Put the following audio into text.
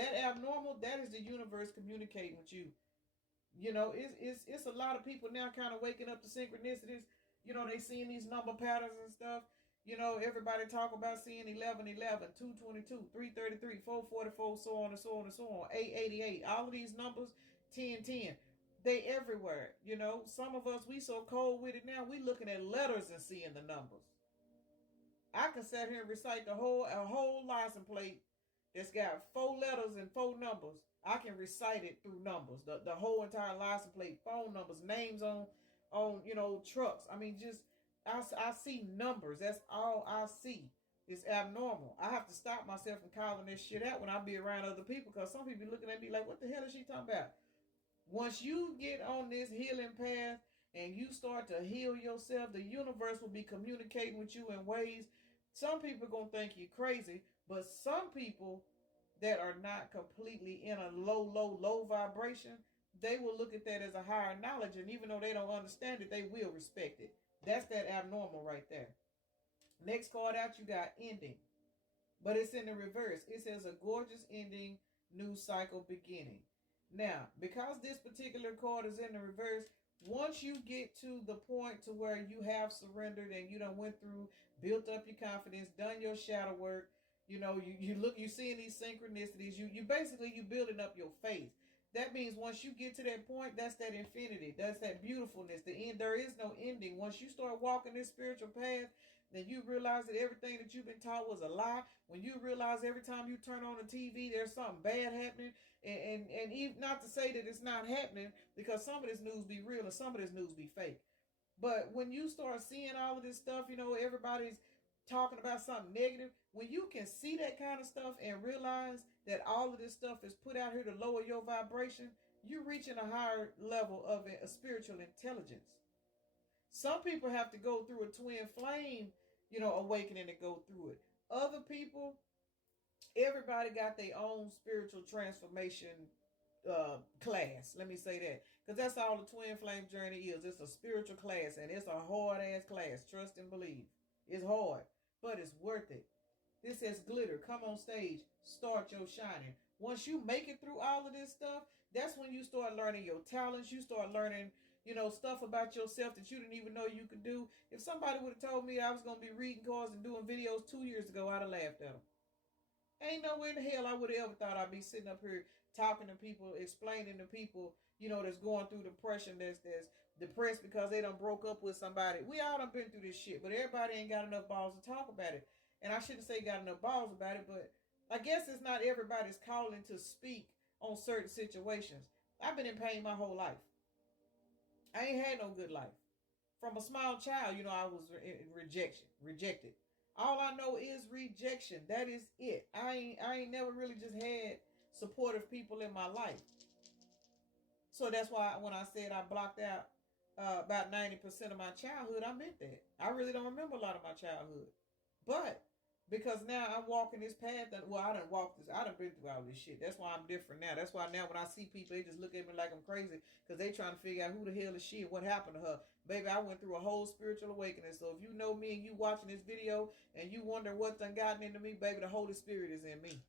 That abnormal, that is the universe communicating with you. You know, it's a lot of people now kind of waking up to synchronicities. You know, they seeing these number patterns and stuff. You know, everybody talk about seeing 1111, 222, 333, 444, so on and so on and so on, 888. All of these numbers, 1010. They everywhere. You know, some of us, we so cold with it now, we looking at letters and seeing the numbers. I can sit here and recite a whole license plate that's got 4 letters and 4 numbers. I can recite it through numbers. The whole entire license plate, phone numbers, names on trucks. I mean, just I see numbers. That's all I see. It's abnormal. I have to stop myself from calling this shit out when I be around other people, because some people looking at me like, what the hell is she talking about? Once you get on this healing path and you start to heal yourself, the universe will be communicating with you in ways. Some people are going to think you crazy, but some people that are not completely in a low vibration, they will look at that as a higher knowledge. And even though they don't understand it, they will respect it. That's that abnormal right there. Next card out, you got ending. But it's in the reverse. It says a gorgeous ending, new cycle beginning. Now, because this particular card is in the reverse, once you get to the point to where you have surrendered and you done went through, built up your confidence, done your shadow work, you seeing these synchronicities, you basically you building up your faith. That means once you get to that point, that's that infinity, that's that beautifulness. The end, there is no ending. Once you start walking this spiritual path, then you realize that everything that you've been taught was a lie. When you realize every time you turn on the TV, there's something bad happening, and even not to say that it's not happening, because some of this news be real and some of this news be fake. But when you start seeing all of this stuff, everybody's talking about something negative. When you can see that kind of stuff and realize that all of this stuff is put out here to lower your vibration, you're reaching a higher level of a spiritual intelligence. Some people have to go through a twin flame, awakening to go through it. Other people, everybody got their own spiritual transformation class. Let me say that, because that's all the twin flame journey is. It's a spiritual class, and it's a hard ass class. Trust and believe. It's hard, but it's worth it. This says glitter. Come on stage. Start your shining. Once you make it through all of this stuff, that's when you start learning your talents. You start learning, stuff about yourself that you didn't even know you could do. If somebody would have told me I was going to be reading cards and doing videos 2 years ago, I'd have laughed at them. Ain't no way in the hell I would have ever thought I'd be sitting up here talking to people, explaining to people, that's going through depression, that's depressed because they done broke up with somebody. We all done been through this shit, but everybody ain't got enough balls to talk about it. And I shouldn't say got enough balls about it, but I guess it's not everybody's calling to speak on certain situations. I've been in pain my whole life. I ain't had no good life. From a small child, I was rejected. All I know is rejection. That is it. I ain't never really just had supportive people in my life. So that's why when I said I blocked out about 90% of my childhood, I meant that. I really don't remember a lot of my childhood. But because now I'm walking this path, I done walked this. I done been through all this shit. That's why I'm different now. That's why now when I see people, they just look at me like I'm crazy, because they trying to figure out who the hell is she and what happened to her. Baby, I went through a whole spiritual awakening. So if you know me and you watching this video and you wonder what done gotten into me, baby, the Holy Spirit is in me.